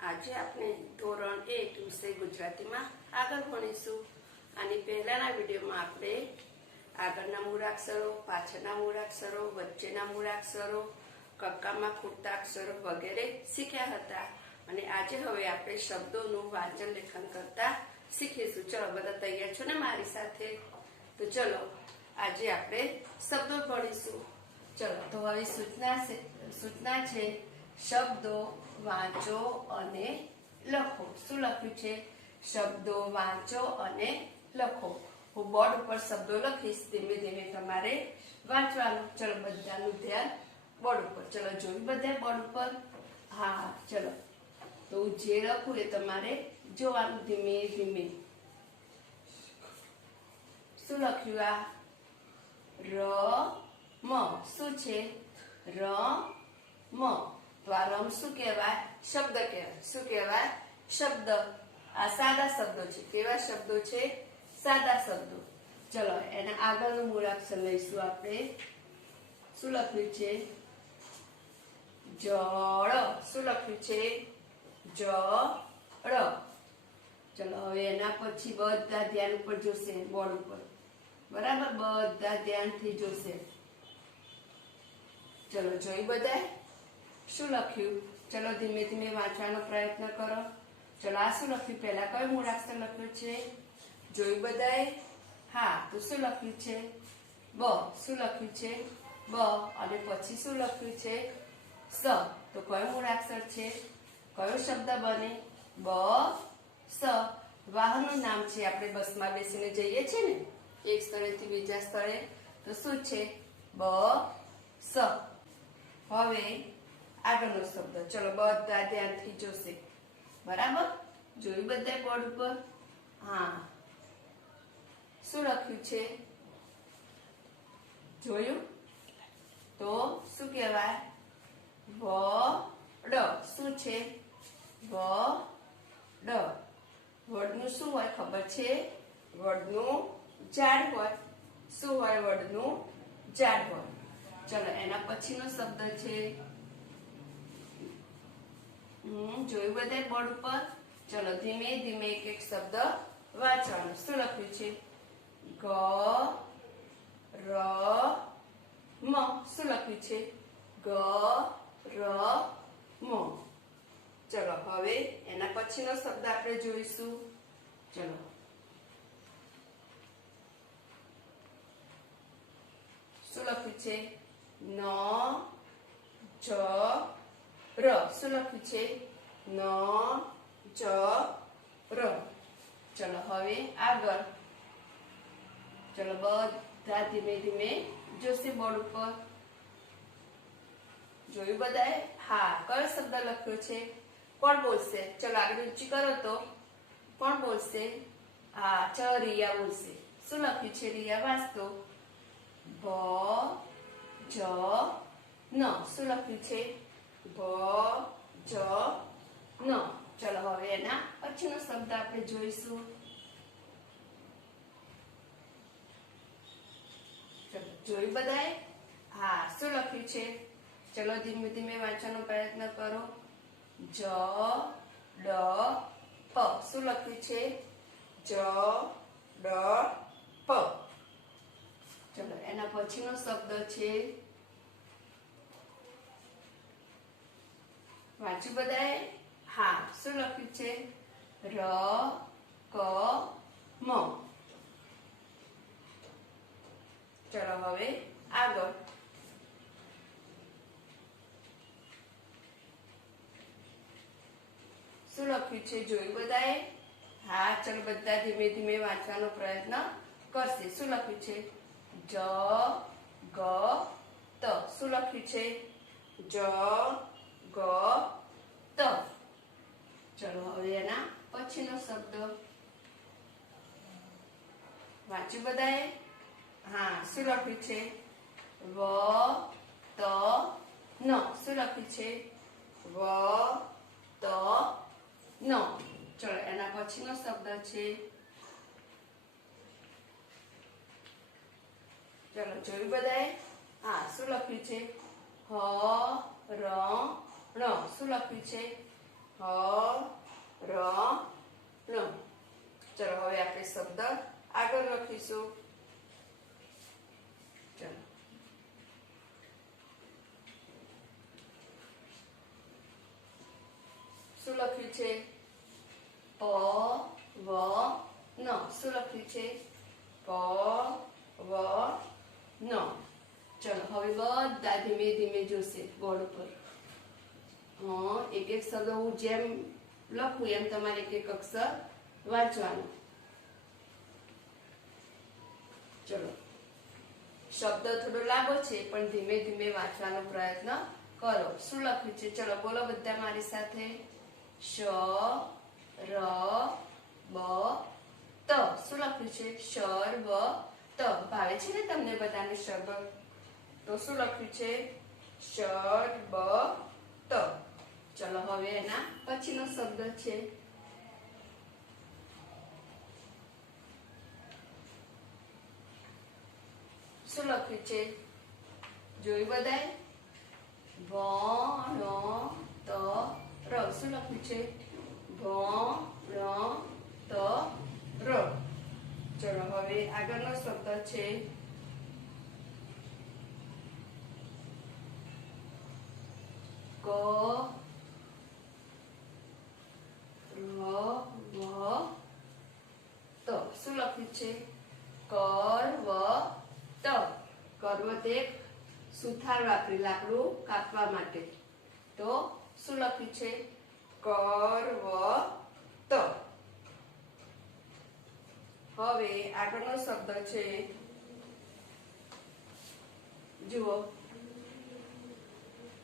આજે આપણે ધોરણ 1 વિષય ગુજરાતીમાં આગળ ભણીશું। આની પહેલાના વિડીયોમાં આપણે આગળના મૂળાક્ષરો, પાછળના મૂળાક્ષરો, વચ્ચેના મૂળાક્ષરો, કક્કામાં ખૂટતા અક્ષરો વગેરે શીખ્યા હતા અને આજે હવે આપણે શબ્દોનું વાંચન લેખન કરતા શીખીશું। ચલો બધા તૈયાર છો ને મારી સાથે? તો ચલો આજે આપણે શબ્દો ભણીશું। ચલો તો હવે સૂચના છે શબ્દો વાંચો અને લખો। શું લખ્યું છે? શબ્દો વાંચો અને લખો। હું બોર્ડ ઉપર શબ્દો લખીશ, ધીમે ધીમે તમારે વાંચવાનું। ચલો બધાનું ધ્યાન બોર્ડ ઉપર। ચલો જોયું બધા બોર્ડ ઉપર? હા ચલો તો જે લખું એ તમારે જોવાનું ધીમે ધીમે। શું લખ્યું? આ રમ। શું છે? રમ। તો આ રમ શું કહેવાય? શબ્દ કહેવાય। શું કહેવાય? શબ્દ। આ સાદા શબ્દો છે। કેવા શબ્દો છે? સાદા શબ્દો। ચલો એના આગળનું મૂળાક્ષર લઈશું આપણે। શું લખ્યું છે? જળ। શું લખ્યું છે? જળ। ચલો હવે એના પછી બધા ધ્યાન ઉપર જોશે બોર્ડ ઉપર, બરાબર? બધા ધ્યાનથી જોશે। ચલો જોઈ બધાય? શું લખ્યું? ચલો ધીમે ધીમે વાંચવાનો પ્રયત્ન કરો। ચલો આ શું લખ્યું? પહેલા કયો મૂળાક્ષર લખ્યો છે? જોયું બધાએ? હા તો શું લખ્યું છે? બ। શું લખ્યું છે? બ। અને પછી શું લખ્યું છે? સ। તો કયો મૂળાક્ષર છે? કયો શબ્દ બને? બ સ। વાહનનું નામ છે। આપણે બસમાં બેસીને જઈએ છીએ ને એક સ્થળેથી બીજા સ્થળે, તો શું છે? બ સ। હવે આગળનો શબ્દ ચલો બધા ધ્યાનથી જોશે, બરાબર? જોયું બધા બોર્ડ ઉપર? હા શું લખ્યું છે? જોયું? તો શું કહેવાય? વડ। શું છે? વડ। વડનું શું હોય ખબર છે? વડનું ઝાડ હોય। શું હોય? વડનું ઝાડ હોય। ચલો એના પછીનો શબ્દ છે, જોયું બધા બોર્ડ ઉપર? ચલો ધીમે ધીમે એક એક શબ્દ વાંચવાનું। શું લખ્યું છે? ગ ર મ। શું લખ્યું છે? ગ ર મ। ચલો હવે એના પછીનો શબ્દ આપણે જોઈશું। ચલો શું લખ્યું છે? ન જ ર। શું લખ્યું છે? ન જ ર। ચલો હવે આગળ। ચલો બધા ધીમે ધીમે જોશે બોર્ડ ઉપર। જોયું બધાએ? હા કયો શબ્દ લખ્યો છે? કોણ બોલશે? ચલો આગળ ઊંચી કરો તો કોણ બોલશે? હા ચ રિયા બોલશે। શું લખ્યું છે? રિયા વાંચતો? ભ જ ન। શું લખ્યું છે? ભ જ ન। ચલો હવે એના પછીનો શબ્દ આપણે જોઈશું। ચલો જોયું બધાએ? હા શું લખ્યું છે? ચલો ધીમે ધીમે વાંચવાનો પ્રયત્ન કરો। જ ડ પ। શું લખ્યું છે? જ ડ પ। ચલો એના પછીનો શબ્દ છે, વાંચ્યું બધાએ? હા શું લખ્યું છે? ર ક મ। ચલો હવે આગળ। શું લખ્યું છે? જોયું બધાએ? હા ચલો બધા ધીમે ધીમે વાંચવાનો પ્રયત્ન કરશે। શું લખ્યું છે? જ ગ ત। શું લખ્યું છે? જ ગ ત। ચલો હવે એના પછીનો શબ્દ વાંચ્યું બધાએ? હા શું લખ્યું છે? વ ત ન। શું લખ્યું છે? વ ત ન। ચલો એના પછીનો શબ્દ છે, ચલો જોયું બધાએ? હા શું લખ્યું છે? હ ર ણ। શું લખ્યું છે? હ ચલો હવે આપણે શબ્દ આગળ લખીશું. ચલો શું લખ્યું છે? પ વ ન. શું લખ્યું છે? પ વ ન. ચલો હવે બધા ધીમે ધીમે જોશે બોર્ડ ઉપર. એક એક શબ્દ હું જેમ લખું એમ તમારે એક એક અક્ષર વાંચવાનું. ચલો શબ્દ થોડો લાંબો છે પણ ધીમે ધીમે વાંચવાનો પ્રયત્ન કરો. શું લખ્યું છે? ચલો બોલો બધા મારી સાથે. શ ર બ ત. શું લખ્યું છે? શરબ ત. ભાવે છે ને તમને બધાને શરબત? તો શું લખ્યું છે? શરબ ત. ચલો હવે એના પછીનો શબ્દ છે શું લખ્યું છે? જોઈ બધાય? ભણતર. શું લખ્યું છે? ભણતર. ચલો હવે આગળનો શબ્દ છે ક શું લખ્યું છે? કરવત. કરવત એક સુથાર વાપરી લાકડું કાપવા માટે. તો શું લખ્યું છે? કરવત. હવે આગળનો શબ્દ છે જુઓ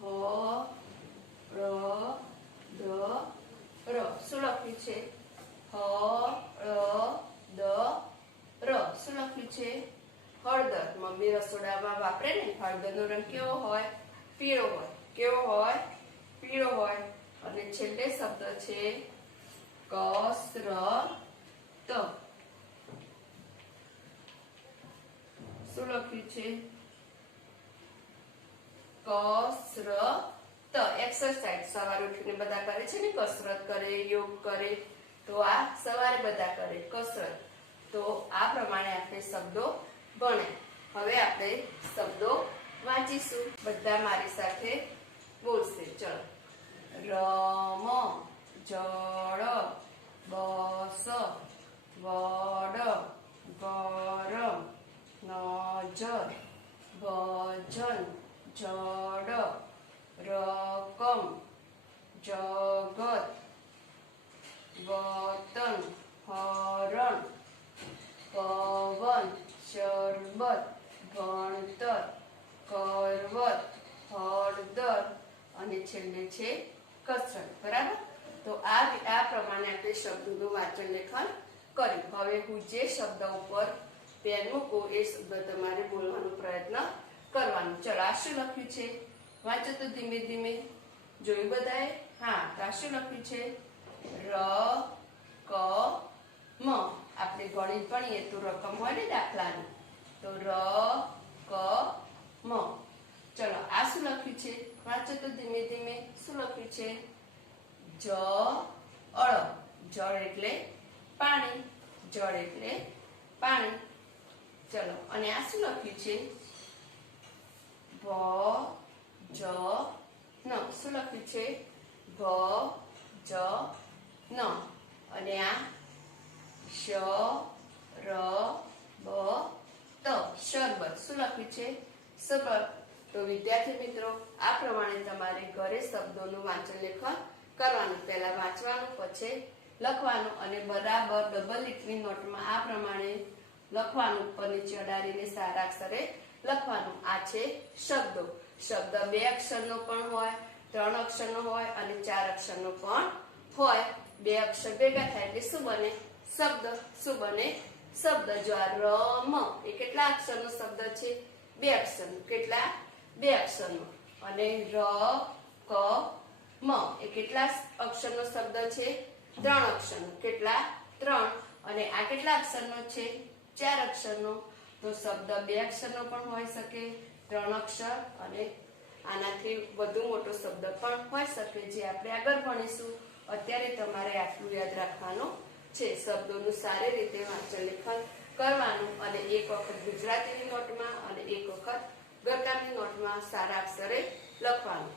હળદર. શું લખ્યું છે? હળદર. શું લખ્યું છે? હળદર. મમ્મી રસોડામાં વાપરે ને. હળદરનો રંગ કેવો હોય? પીળો હોય. કેવો હોય? પીળો હોય. અને છેલ્લે શબ્દ છે કસરત. શું લખ્યું છે? કસરત. એક્સરસાઇઝ. સવારે ઉઠીને બધા કરે છે ને, કસરત કરે, યોગ કરે. તો આ સવારે બધા કરે કસરત. તો આ પ્રમાણે આપણે શબ્દો ભણ્યા. હવે આપણે શબ્દો વાંચીશું. બધા મારી સાથે બોલશે. ચલો. રમ, જળ, બસ, વડ, ગરમ, નજર, ભજન, જડ, રકમ, જગત, વતન, હરણ, પવન, શરબત, ભણતર, કરવત, હળદર અને છેલ્લે છે કસરત. બરાબર? તો આ પ્રમાણે આપણે શબ્દોનું વાંચન લેખન કર્યું. હવે હું જે શબ્દ ઉપર પેન મૂકું એ શબ્દ તમારે બોલવાનો પ્રયત્ન કરવાનો. ચલો આ શું લખ્યું છે? વાંચો તો ધીમે ધીમે. જોયું બધાએ? હા. આ શું લખ્યું છે? રકમ. આપણે ગણિત ભણીએ તો રકમ હોય ને દાખલાની. તો રકમ. ચલો આ શું લખ્યું છે? વાંચો તો ધીમે ધીમે. શું લખ્યું છે? જળ. જળ એટલે પાણી. જળ એટલે પાણી. ચલો અને આ શું લખ્યું છે? ભજન. શું લખ્યું છે? ભજન. અને આ શરબત. શું લખ્યું છે? શરબત. તો વિદ્યાર્થી મિત્રો, આ પ્રમાણે તમારે ઘરે શબ્દોનું વાંચન લેખન કરવાનું. પહેલા વાંચવાનું, પછી લખવાનું અને બરાબર ડબલ લીટની નોટમાં આ પ્રમાણે લખવાનું. ઉપર નીચે અડાડીને સારા અક્ષરે લખવાનું. આ છે શબ્દો. શબ્દ 2 અક્ષરનો પણ હોય, 3 અક્ષરનો હોય અને 4 અક્ષરનો પણ હોય. 2 અક્ષર ભેગા થાય એટલે શું બને? શબ્દ. શું બને? શબ્દ. જો આ રમ એ કેટલા અક્ષરનો શબ્દ છે? 2 અક્ષરનો. કેટલા? 2 અક્ષરનો. અને રકમ એ કેટલા અક્ષરનો શબ્દ છે? 3 અક્ષરનો. કેટલા? 3. અને આ કેટલા અક્ષરનો છે? 4 અક્ષરનો. તો શબ્દ 2 અક્ષરનો પણ હોઈ શકે, 3 અક્ષર અને આનાથી વધુ મોટો શબ્દ પણ હોઈ શકે, જે આપણે આગળ ભણીશું. અત્યારે તમારે આટલું યાદ રાખવાનું છે. શબ્દોનું સારી રીતે વાંચન લેખન કરવાનું અને એક વખત ગુજરાતીની નોટમાં અને એક વખત ગરકાની નોટમાં સારા અક્ષરે લખવાનું.